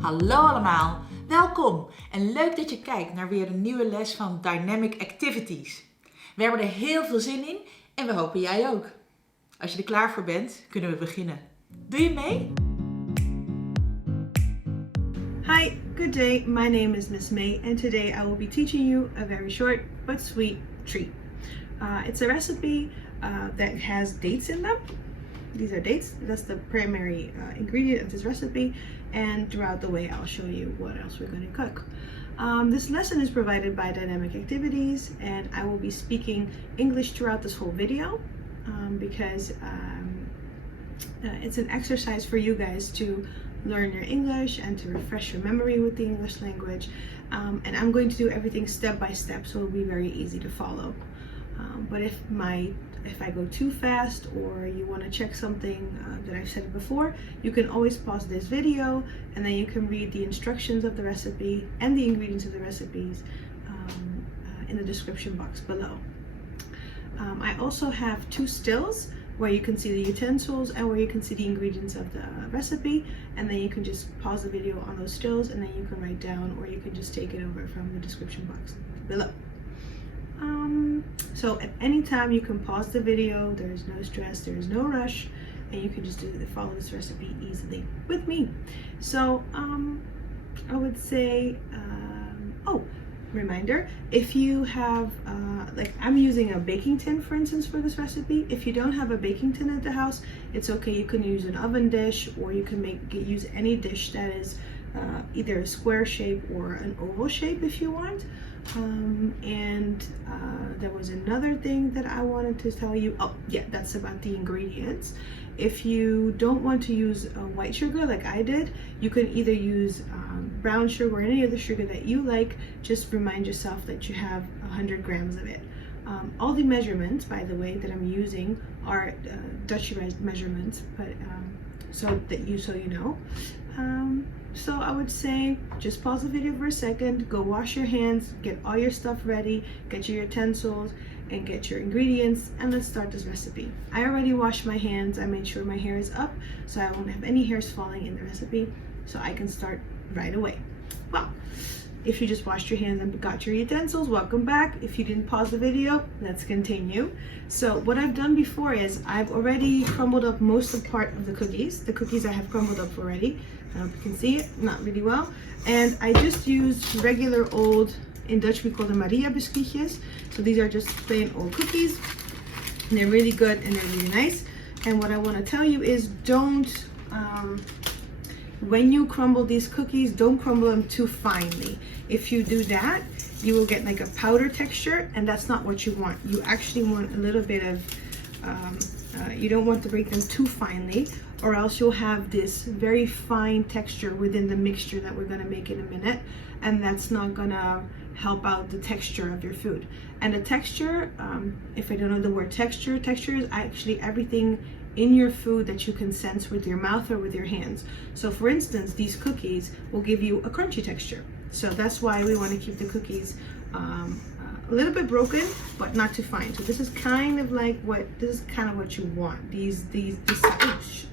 Hallo allemaal, welkom en leuk dat je kijkt naar weer een nieuwe les van Dynamic Activities. We hebben er heel veel zin in en we hopen jij ook. Als je er klaar voor bent, kunnen we beginnen. Doe je mee? Hi, good day. My name is Miss May and today I will be teaching you a very short but sweet treat. It's a recipe that has dates in them. These are dates. That's the primary ingredient of this recipe, and throughout the way I'll show you what else we're going to cook. This lesson is provided by Dynamic Activities, and I will be speaking English throughout this whole video because it's an exercise for you guys to learn your English and to refresh your memory with the English language. And I'm going to do everything step by step, so it'll be very easy to follow. But if I go too fast or you want to check something that I've said before, you can always pause this video and then you can read the instructions of the recipe and the ingredients of the recipes in the description box below. I also have two stills where you can see the utensils and where you can see the ingredients of the recipe, and then you can just pause the video on those stills and then you can write down, or you can just take it over from the description box below. So at any time you can pause the video, there is no stress, there is no rush, and you can just follow this recipe easily with me. So I would say, reminder, if you have, like I'm using a baking tin for instance for this recipe. If you don't have a baking tin at the house, it's okay, you can use an oven dish, or you can use any dish that is either a square shape or an oval shape if you want. There was another thing that I wanted to tell you. Oh yeah, that's about the ingredients. If you don't want to use white sugar like I did, you can either use brown sugar or any other sugar that you like. Just remind yourself that you have 100 grams of it. All the measurements, by the way, that I'm using are Dutch measurements, but so you know. So I would say just pause the video for a second, go wash your hands, get all your stuff ready, get your utensils and get your ingredients, and let's start this recipe. I already washed my hands. I made sure my hair is up so I won't have any hairs falling in the recipe, so I can start right away. Well, if you just washed your hands and got your utensils, welcome back. If you didn't pause the video, let's continue. So what I've done before is I've already crumbled up most of part of the cookies. The cookies I have crumbled up already. I hope you can see it, not really well. And I just used regular old, in Dutch we call them Maria biscuits. So these are just plain old cookies. And they're really good and they're really nice. And what I want to tell you is don't, when you crumble these cookies, don't crumble them too finely. If you do that, you will get like a powder texture, and that's not what you want. You actually want a little bit of, you don't want to break them too finely, or else you'll have this very fine texture within the mixture that we're gonna make in a minute, and that's not gonna help out the texture of your food. And the texture, if I don't know the word texture is actually everything in your food that you can sense with your mouth or with your hands. So for instance, these cookies will give you a crunchy texture. So that's why we want to keep the cookies a little bit broken, but not too fine. So this is kind of what you want. These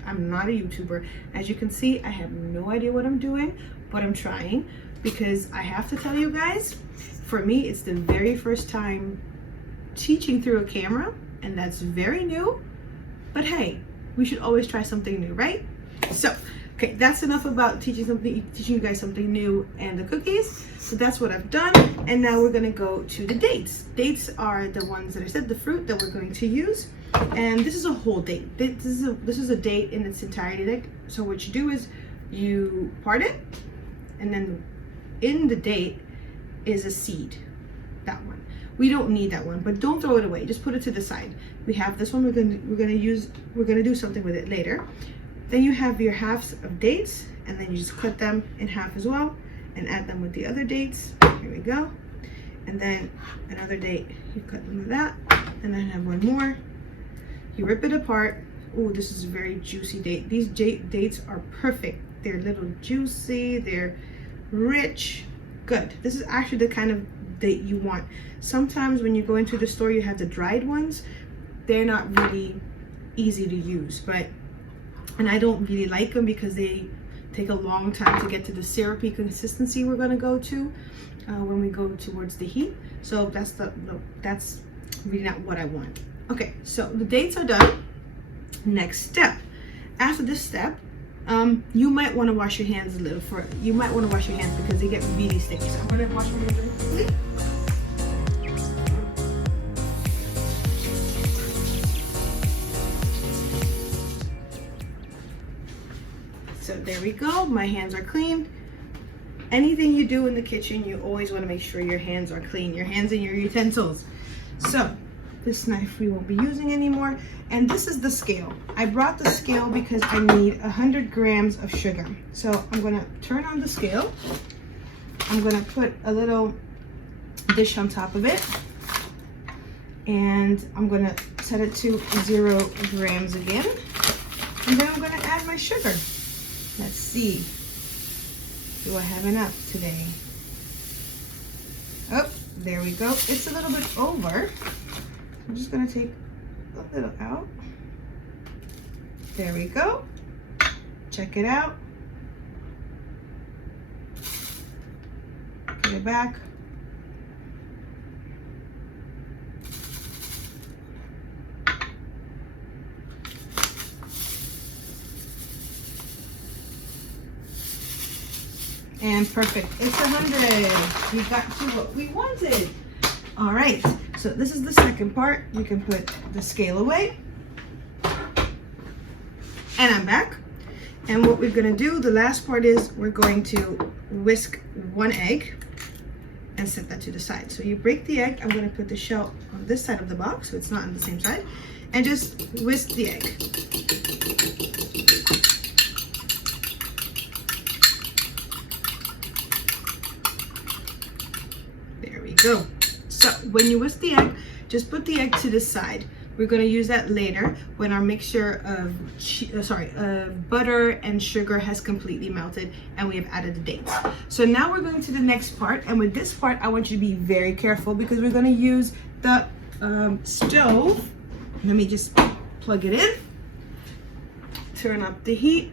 I'm not a YouTuber. As you can see, I have no idea what I'm doing, but I'm trying, because I have to tell you guys, for me, it's the very first time teaching through a camera, and that's very new. But hey, we should always try something new, right? So, okay, that's enough about teaching you guys something new and the cookies. So that's what I've done, and now we're gonna go to the dates. Dates are the ones that I said, the fruit that we're going to use, and this is a whole date. This is a date in its entirety. So what you do is you part it, and then in the date is a seed. That one. We don't need that one, but don't throw it away. Just put it to the side. We have this one. We're gonna do something with it later. Then you have your halves of dates, and then you just cut them in half as well, and add them with the other dates. Here we go. And then another date. You cut them with that, and then have one more. You rip it apart. Oh, this is a very juicy date. These dates are perfect. They're a little juicy. They're rich. Good. This is actually the kind of date you want. Sometimes when you go into the store, you have the dried ones. They're not really easy to use, and I don't really like them because they take a long time to get to the syrupy consistency we're going to go to when we go towards the heat. So that's really not what I want. Okay, so the dates are done. Next step. After this step, you might want to wash your hands a little you might want to wash your hands because they get really sticky. So I'm going to wash my hands really quickly. So there we go, my hands are clean. Anything you do in the kitchen, you always want to make sure your hands are clean, your hands and your utensils. So this knife we won't be using anymore. And this is the scale. I brought the scale because I need 100 grams of sugar. So I'm gonna turn on the scale. I'm gonna put a little dish on top of it. And I'm gonna set it to 0 grams again. And then I'm gonna add my sugar. Let's see. Do I have enough today? Oh, there we go. It's a little bit over. I'm just gonna take a little out. There we go. Check it out. Get it back. And perfect, it's 100. We got to what we wanted. All right, so this is the second part. We can put the scale away. And I'm back. And what we're gonna do, the last part is we're going to whisk 1 egg and set that to the side. So you break the egg. I'm gonna put the shell on this side of the box so it's not on the same side. And just whisk the egg. Go. So when you whisk the egg, just put the egg to the side. We're going to use that later when our mixture of butter and sugar has completely melted and we have added the dates. So now we're going to the next part, and with this part I want you to be very careful because we're going to use the stove. Let me just plug it in, turn up the heat,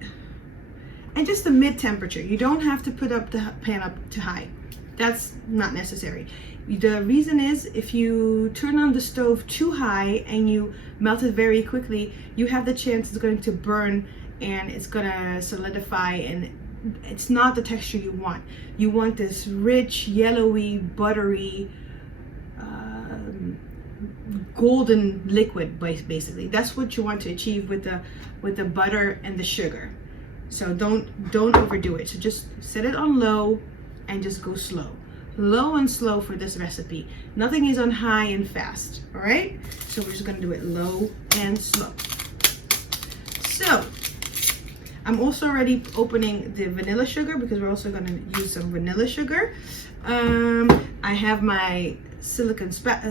and just the mid temperature. You don't have to put up the pan up to high. That's not necessary. The reason is if you turn on the stove too high and you melt it very quickly, you have the chance it's going to burn and it's going to solidify, and it's not the texture you want. You want this rich, yellowy, buttery, golden liquid, basically. That's what you want to achieve with the butter and the sugar. So don't overdo it. So just set it on low and just go slow. Low and slow for this recipe. Nothing is on high and fast, all right? So we're just gonna do it low and slow. So I'm also already opening the vanilla sugar because we're also gonna use some vanilla sugar. I have my silicone spatula.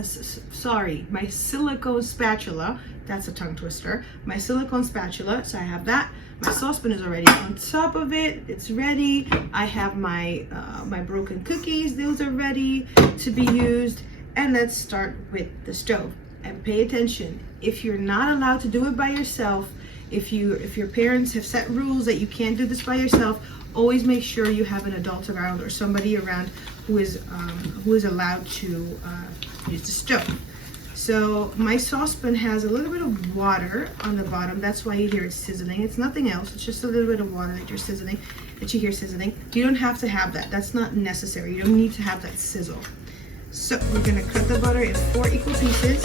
That's a tongue twister. My silicone spatula, so I have that. My saucepan is already on top of it. It's ready. I have my my broken cookies. Those are ready to be used. And let's start with the stove. And pay attention. If you're not allowed to do it by yourself, if your parents have set rules that you can't do this by yourself, always make sure you have an adult around or somebody around who is allowed to use the stove. So my saucepan has a little bit of water on the bottom. That's why you hear it sizzling. It's nothing else. It's just a little bit of water that you hear sizzling. You don't have to have that. That's not necessary. You don't need to have that sizzle. So we're gonna cut the butter in 4 equal pieces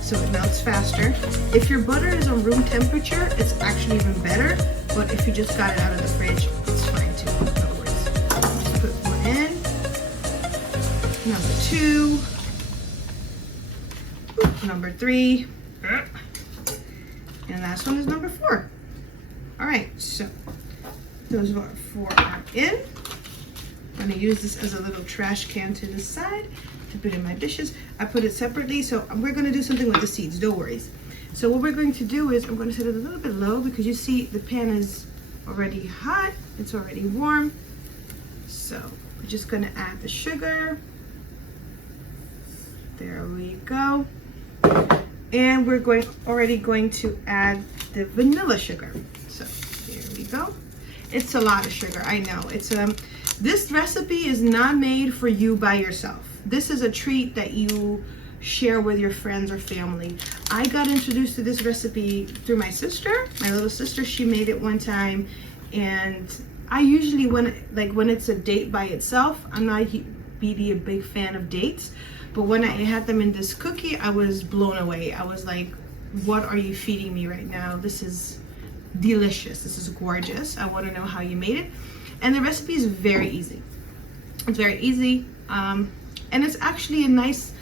so it melts faster. If your butter is on room temperature, it's actually even better. But if you just got it out of the fridge, it's fine too. No worries. Just put 1 in. Number 2. Number 3, and last one is number 4. All right, so those 4 are in. I'm gonna use this as a little trash can to the side to put in my dishes. I put it separately, so we're gonna do something with the seeds, no worries. So what we're going to do is I'm gonna set it a little bit low because you see the pan is already hot, it's already warm. So we're just gonna add the sugar. There we go. And we're already going to add the vanilla sugar. So there we go. It's a lot of sugar, I know. It's this recipe is not made for you by yourself. This is a treat that you share with your friends or family. I got introduced to this recipe through my sister, my little sister. She made it one time, and I usually, when it's a date by itself, I'm not really a big fan of dates, but when I had them in this cookie, I was blown away. I was like, what are you feeding me right now? This is delicious. This is gorgeous. I want to know how you made it. And the recipe is very easy. It's very easy, and it's actually a nice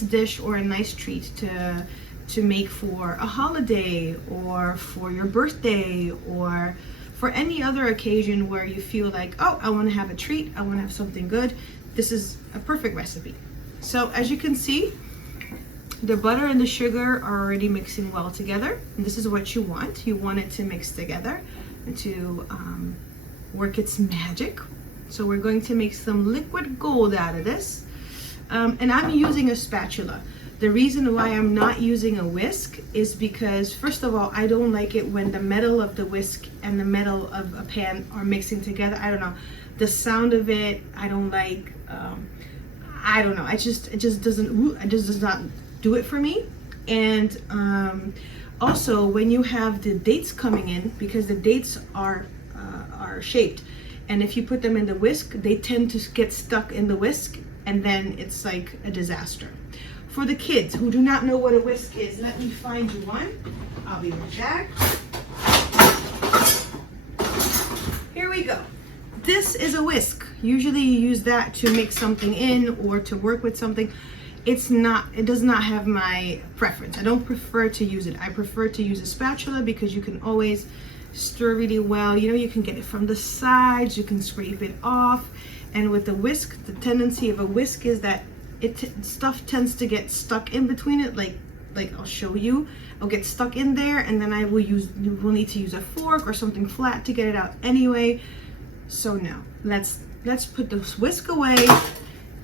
dish or a nice treat to make for a holiday or for your birthday or for any other occasion where you feel like, oh, I want to have a treat, I want to have something good. This is a perfect recipe. So as you can see, the butter and the sugar are already mixing well together. And this is what you want. You want it to mix together and to work its magic. So we're going to make some liquid gold out of this. And I'm using a spatula. The reason why I'm not using a whisk is because, first of all, I don't like it when the metal of the whisk and the metal of a pan are mixing together. I don't know. The sound of it, I don't like. I don't know. It just does not do it for me. And also, when you have the dates coming in, because the dates are shaped, and if you put them in the whisk, they tend to get stuck in the whisk, and then it's like a disaster. For the kids who do not know what a whisk is, let me find you one. I'll be right back. Here we go. This is a whisk. Usually you use that to mix something in or to work with something. It does not have my preference. I don't prefer to use it. I prefer to use a spatula because you can always stir really well. You know, you can get it from the sides, you can scrape it off. And with the whisk, the tendency of a whisk is that stuff tends to get stuck in between it, like I'll show you. It'll get stuck in there, and then you will need to use a fork or something flat to get it out anyway. So now, let's put the whisk away,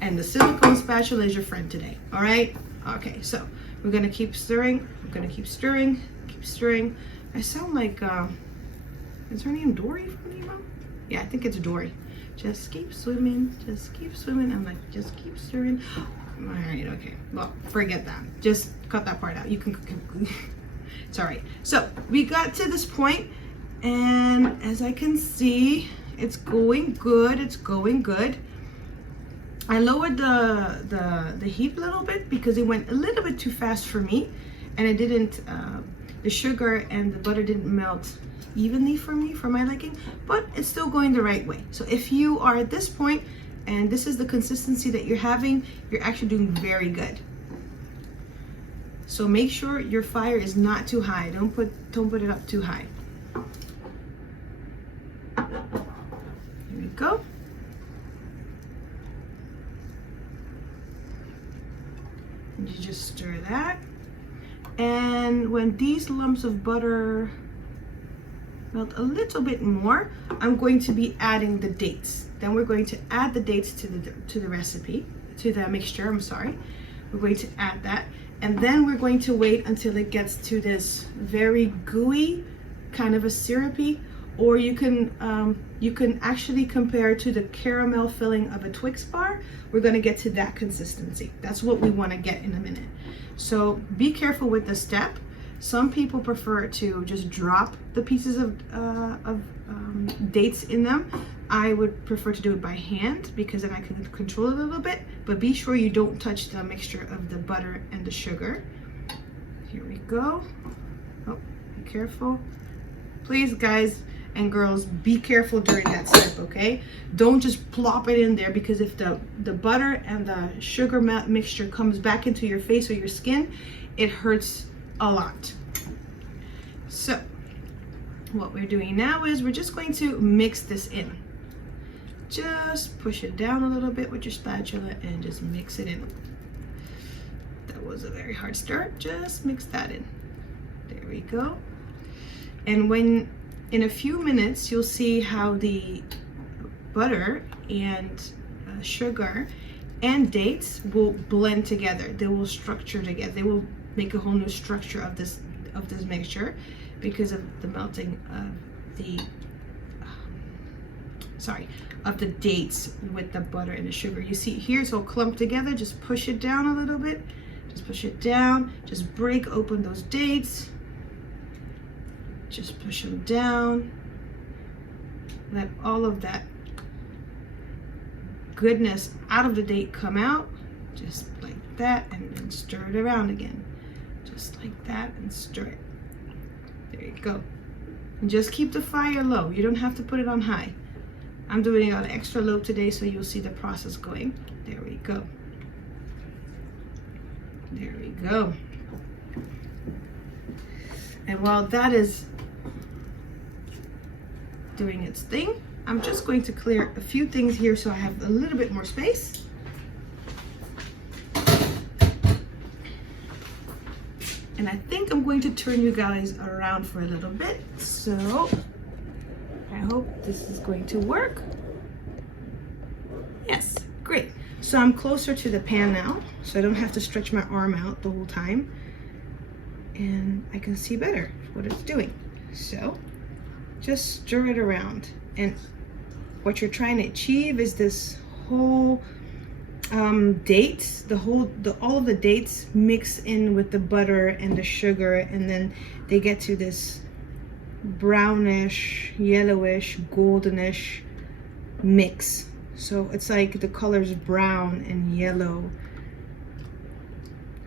and the silicone spatula is your friend today, all right? Okay, so we're gonna keep stirring. I'm gonna keep stirring, keep stirring. I sound like, is her name Dory from Nemo? Yeah, I think it's Dory. Just keep swimming, just keep swimming. I'm like, just keep stirring. All right, okay. Well, forget that. Just cut that part out. You can, it's all right. So we got to this point, and as I can see, it's going good. It's going good. I lowered the heat a little bit because it went a little bit too fast for me, and it didn't. The sugar and the butter didn't melt evenly for me, for my liking, but it's still going the right way. So if you are at this point and this is the consistency that you're having, you're actually doing very good. So make sure your fire is not too high. Don't put it up too high. Here we go. And you just stir that. And when these lumps of butter melt a little bit more, I'm going to be adding the dates. Then we're going to add the dates to the recipe, to the mixture, I'm sorry. We're going to add that, and then we're going to wait until it gets to this very gooey, kind of a syrupy, or you can actually compare to the caramel filling of a Twix bar. We're going to get to that consistency. That's what we want to get in a minute. So be careful with the step. Some people prefer to just drop the pieces of dates in them. I would prefer to do it by hand because then I can control it a little bit, but be sure you don't touch the mixture of the butter and the sugar. Here we go. Oh, be careful. Please, guys and girls, be careful during that step, okay? Don't just plop it in there, because if the butter and the sugar mixture comes back into your face or your skin, it hurts a lot. So what we're doing now is we're just going to mix this in. Just push it down a little bit with your spatula and just mix it in. That was a very hard stir. Just mix that in. There we go. And when in a few minutes you'll see how the butter and sugar and dates will blend together. They will structure together. They will make a whole new structure of this mixture because of the melting of the of the dates with the butter and the sugar. You see here it's all clumped together. Just push it down a little bit. Just push it down. Just break open those dates. Just push them down. Let all of that goodness out of the date come out. Just like that, and then stir it around again. Just like that, and stir it. There you go. And just keep the fire low. You don't have to put it on high. I'm doing it on extra low today, so you'll see the process going. There we go. There we go. And while that is doing its thing, I'm just going to clear a few things here so I have a little bit more space. And I think I'm going to turn you guys around for a little bit. So I hope this is going to work. Yes, great. So I'm closer to the pan now, so I don't have to stretch my arm out the whole time. And I can see better what it's doing. So just stir it around. And what you're trying to achieve is this whole dates, all of the dates mix in with the butter and the sugar, and then they get to this brownish, yellowish, goldenish mix. So it's like the colors brown and yellow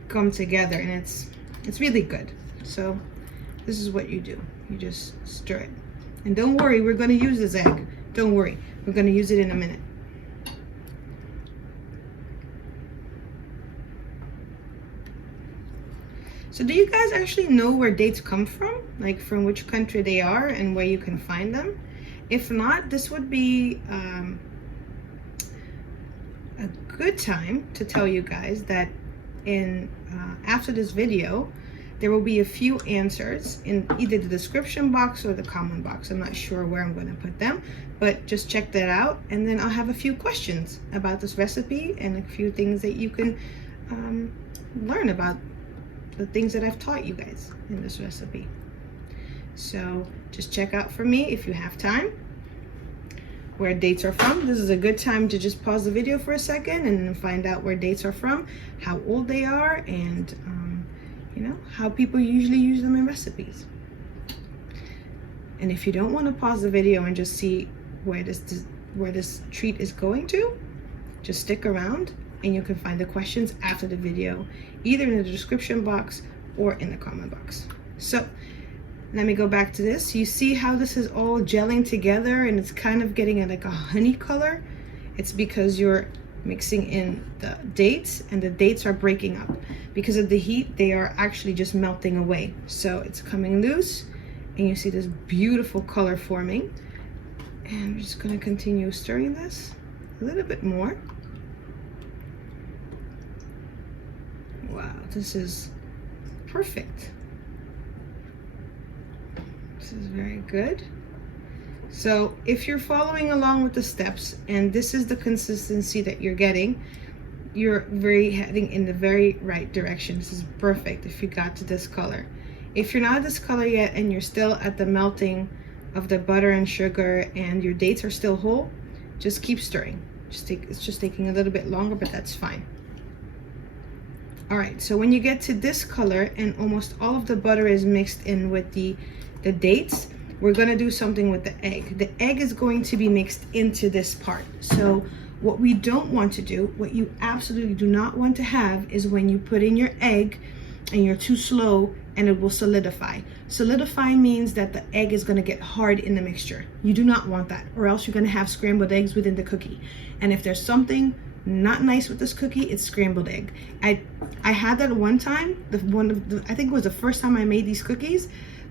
come together, and it's really good. So this is what you do. You just stir it. And don't worry, we're going to use this egg. Don't worry, we're going to use it in a minute. So do you guys actually know where dates come from? Like from which country they are and where you can find them? If not, this would be a good time to tell you guys that after this video, there will be a few answers in either the description box or the comment box. I'm not sure where I'm going to put them, but just check that out. And then I'll have a few questions about this recipe and a few things that you can learn about the things that I've taught you guys in this recipe. So just check out for me if you have time where dates are from. This is a good time to just pause the video for a second and find out where dates are from, how old they are, and you know, how people usually use them in recipes. And if you don't want to pause the video and just see where this treat is going to, just stick around and you can find the questions after the video, either in the description box or in the comment box. So let me go back to this. You see how this is all gelling together and it's kind of getting like a honey color? It's because you're mixing in the dates, and the dates are breaking up. Because of the heat, they are actually just melting away. So it's coming loose, and you see this beautiful color forming. And I'm just going to continue stirring this a little bit more. Wow, this is perfect. This is very good. So if you're following along with the steps and this is the consistency that you're getting, you're heading in the very right direction. This is perfect if you got to this color. If you're not this color yet and you're still at the melting of the butter and sugar and your dates are still whole, just keep stirring. It's just taking a little bit longer, but that's fine. All right, so when you get to this color and almost all of the butter is mixed in with the dates, we're going to do something with the egg. The egg is going to be mixed into this part. So what we don't want to do, what you absolutely do not want to have, is when you put in your egg and you're too slow and it will solidify. Solidify means that the egg is going to get hard in the mixture. You do not want that, or else you're going to have scrambled eggs within the cookie. And if there's something not nice with this cookie, it's scrambled egg. I had that one time. I think it was the first time I made these cookies.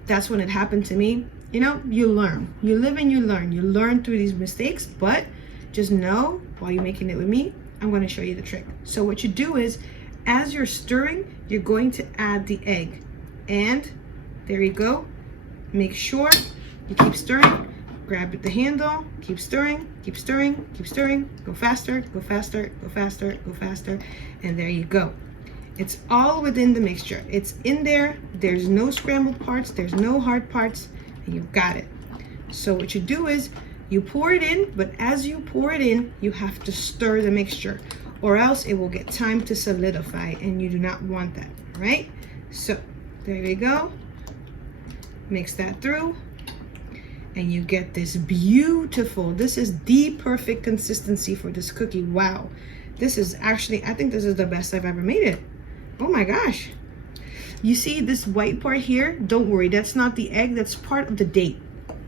That's when it happened to me. You know, you learn. You live and you learn. You learn through these mistakes, but just know while you're making it with me, I'm going to show you the trick. So what you do is, as you're stirring, you're going to add the egg. And there you go. Make sure you keep stirring. Grab the handle, keep stirring, keep stirring, keep stirring. Go faster, go faster, go faster, go faster. And there you go. It's all within the mixture. It's in there. There's no scrambled parts. There's no hard parts. And you've got it. So what you do is You pour it in, but as you pour it in, you have to stir the mixture, or else it will get time to solidify, and you do not want that, all right? So there we go. Mix that through, and you get this beautiful, this is the perfect consistency for this cookie. Wow, this is actually, I think this is the best I've ever made it. Oh my gosh. You see this white part here? Don't worry, that's not the egg, that's part of the date.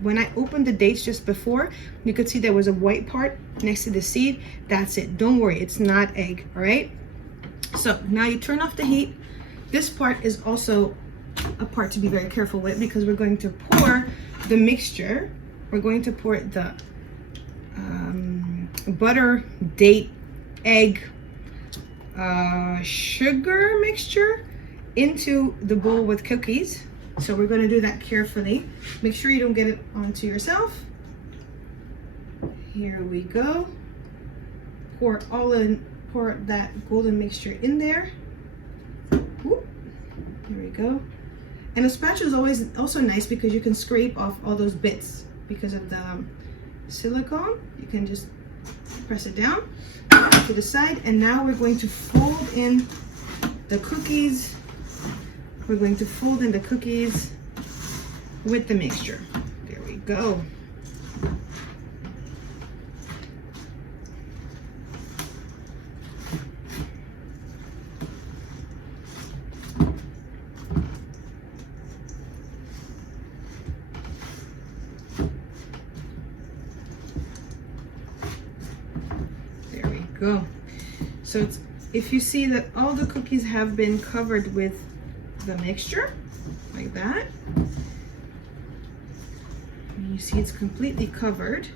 When I opened the dates just before, you could see there was a white part next to the seed. That's it. Don't worry, it's not egg, all right? So now you turn off the heat. This part is also a part to be very careful with, because we're going to pour the mixture. We're going to pour the butter, date, egg, sugar mixture into the bowl with cookies. So we're going to do that carefully. Make sure you don't get it onto yourself. Here we go. Pour that golden mixture in there. Whoop. Here we go. And a spatula is always also nice because you can scrape off all those bits because of the silicone. You can just press it down to the side, and now we're going to fold in the cookies. We're going to fold in the cookies with the mixture. There we go. There we go. So it's, if you see that all the cookies have been covered with the mixture like that, and you see it's completely covered,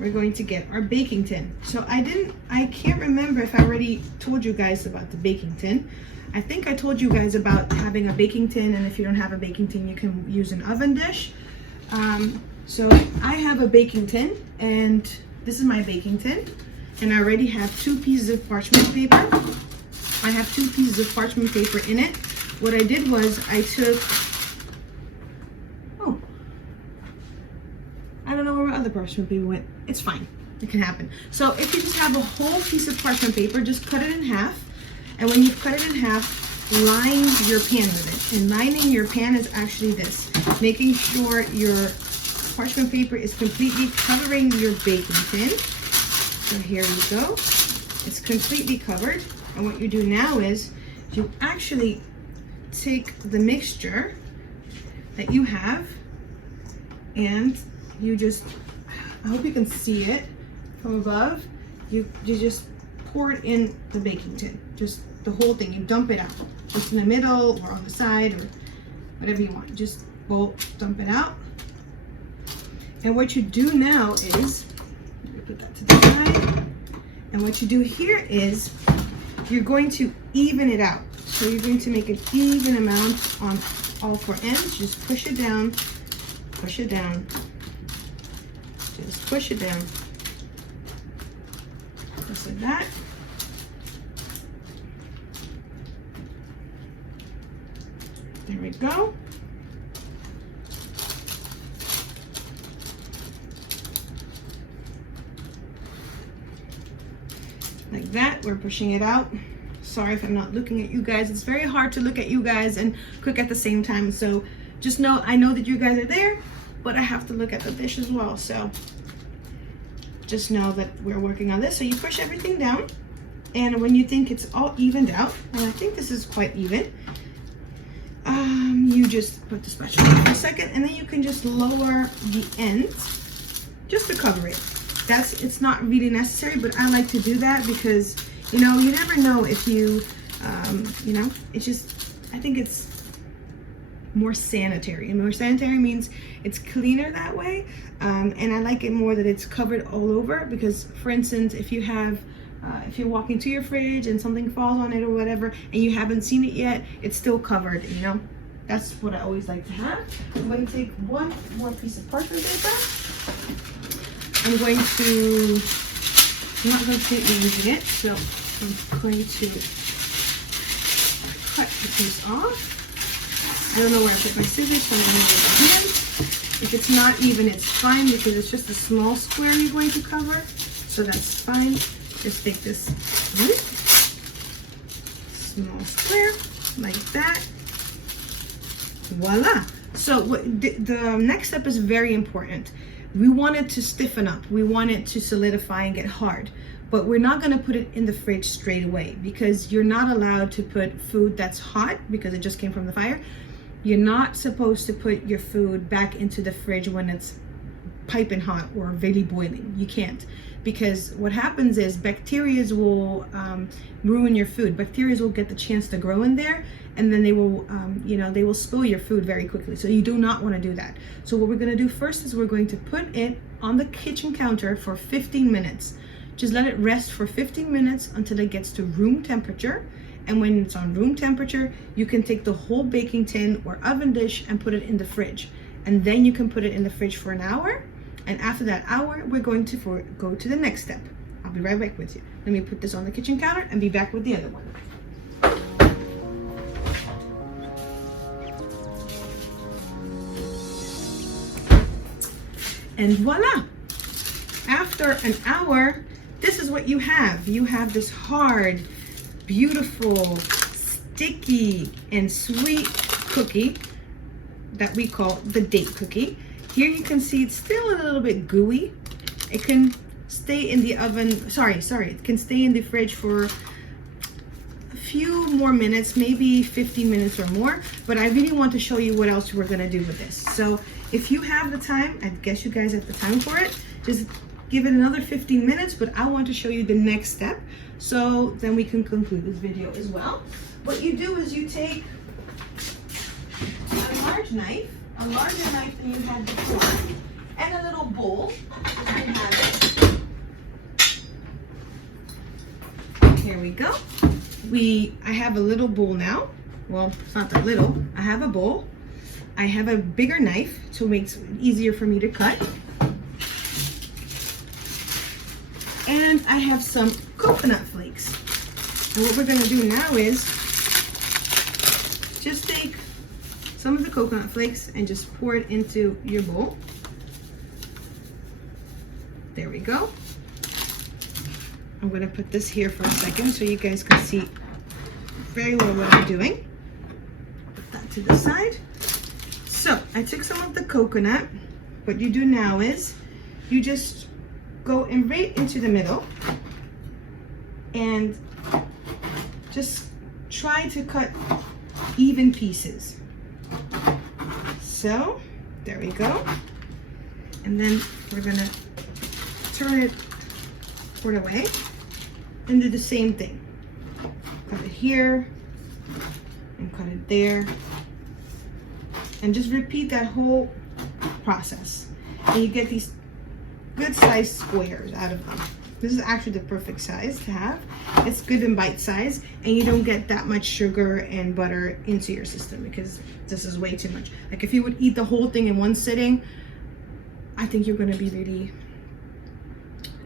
we're going to get our baking tin. So I can't remember if I already told you guys about the baking tin. I think I told you guys about having a baking tin, and if you don't have a baking tin, you can use an oven dish. So I have a baking tin, and this is my baking tin, and I already have 2 pieces of parchment paper. I have 2 pieces of parchment paper in it. What I did was I took, I don't know where my other parchment paper went. It's fine, it can happen. So if you just have a whole piece of parchment paper, just cut it in half. And when you cut it in half, line your pan with it. And lining your pan is actually this, making sure your parchment paper is completely covering your baking tin. So here you go, it's completely covered. And what you do now is you actually take the mixture that you have, and you just, I hope you can see it from above, you just pour it in the baking tin, just the whole thing. You dump it out, just in the middle or on the side or whatever you want. Just dump it out. And what you do now is, let me put that to the side, and what you do here is you're going to even it out. So you're going to make an even amount on all 4 ends. Just push it down, push it down, just push it down, just like that. There we go. Like that, we're pushing it out. Sorry if I'm not looking at you guys. It's very hard to look at you guys and cook at the same time. So just know, I know that you guys are there, but I have to look at the dish as well. So just know that we're working on this. So you push everything down, and when you think it's all evened out, and I think this is quite even, you just put the spatula for a second, and then you can just lower the ends just to cover it. It's not really necessary, but I like to do that because, you know, you never know if you, you know, it's just, I think it's more sanitary. And more sanitary means it's cleaner that way. And I like it more that it's covered all over because, for instance, if you have, if you're walking to your fridge and something falls on it or whatever, and you haven't seen it yet, it's still covered, you know? That's what I always like to have. I'm going to take 1 more piece of parchment paper. I'm not going to be using it, so I'm going to cut the piece off. I don't know where I put my scissors, so I'm going to use my hands. If it's not even, it's fine because it's just a small square you're going to cover. So that's fine. Just take this small square like that. Voila. So the next step is very important. We want it to stiffen up. We want it to solidify and get hard. But we're not going to put it in the fridge straight away because you're not allowed to put food that's hot because it just came from the fire. You're not supposed to put your food back into the fridge when it's piping hot or really boiling. You can't, because what happens is bacteria will ruin your food. Bacteria will get the chance to grow in there, and then they will, they will spill your food very quickly. So you do not want to do that. So what we're going to do first is we're going to put it on the kitchen counter for 15 minutes. Just let it rest for 15 minutes until it gets to room temperature. And when it's on room temperature, you can take the whole baking tin or oven dish and put it in the fridge. And then you can put it in the fridge for an hour. And after that hour, we're going to go to the next step. I'll be right back with you. Let me put this on the kitchen counter and be back with the other one. And voila! After an hour, this is what you have. You have this hard, beautiful, sticky, and sweet cookie that we call the date cookie. Here you can see it's still a little bit gooey. It can stay in the oven, it can stay in the fridge for a few more minutes, maybe 15 minutes or more, but I really want to show you what else we're gonna do with this. So if you have the time, I guess you guys have the time for it, just give it another 15 minutes, but I want to show you the next step, so then we can conclude this video as well. What you do is you take a larger knife than you had before, and a little bowl. Here we go. I have a little bowl now. Well, it's not that little. I have a bowl. I have a bigger knife, so it makes it easier for me to cut. And I have some coconut flakes. And what we're gonna do now is just take some of the coconut flakes and just pour it into your bowl. There we go. I'm gonna put this here for a second so you guys can see very well what I'm doing. Put that to the side. So I took some of the coconut. What you do now is you just go in right into the middle and just try to cut even pieces. So there we go. And then we're gonna turn it toward away and do the same thing. Cut it here and cut it there. And just repeat that whole process. And you get these good sized squares out of them. This is actually the perfect size to have. It's good in bite size, and you don't get that much sugar and butter into your system because this is way too much. Like if you would eat the whole thing in one sitting, I think you're gonna be really,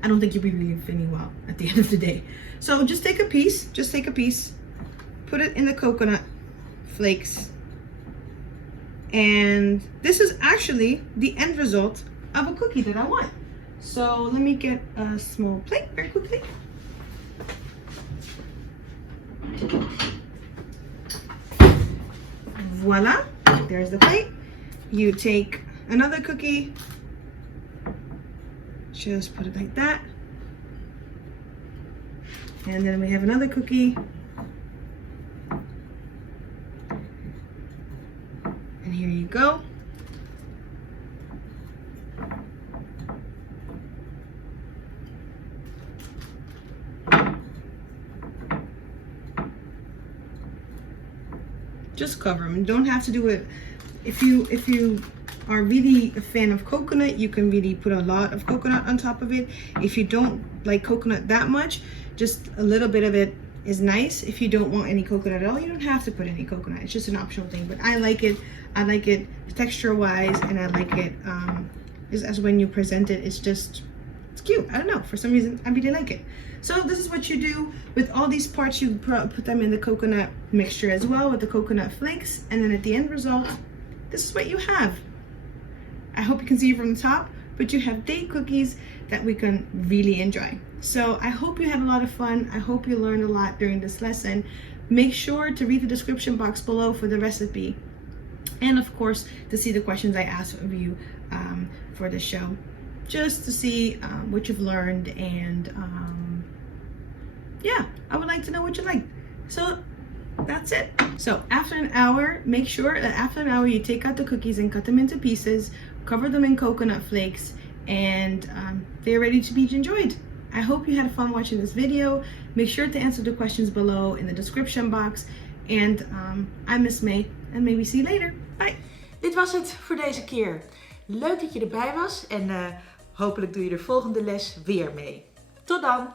I don't think you'll be really feeling well at the end of the day. So just take a piece, put it in the coconut flakes. And this is actually the end result of a cookie that I want. So let me get a small plate very quickly. Voila, there's the plate. You take another cookie, just put it like that. And then we have another cookie. And here you go. Just cover them. You don't have to do it. If you are really a fan of coconut, you can really put a lot of coconut on top of it. If you don't like coconut that much, just a little bit of it is nice. If you don't want any coconut at all, you don't have to put any coconut. It's just an optional thing. But I like it. I like it texture wise, and I like it as when you present it. It's cute. I don't know, for some reason I really like it. So this is what you do with all these parts. You put them in the coconut mixture as well with the coconut flakes, and then at the end result, this is what you have. I hope you can see from the top, but you have date cookies that we can really enjoy. So I hope you had a lot of fun. I hope you learned a lot during this lesson. Make sure to read the description box below for the recipe. And of course, to see the questions I asked of you for the show. Just to see what you've learned, and yeah, I would like to know what you like. So that's it. So after an hour, make sure that after an hour you take out the cookies and cut them into pieces, cover them in coconut flakes, and they're ready to be enjoyed. I hope you had fun watching this video. Make sure to answer the questions below in the description box. And I'm Miss May, and maybe see you later. Bye! Dit was het voor deze keer. Leuk dat je erbij was en hopelijk doe je de volgende les weer mee. Tot dan!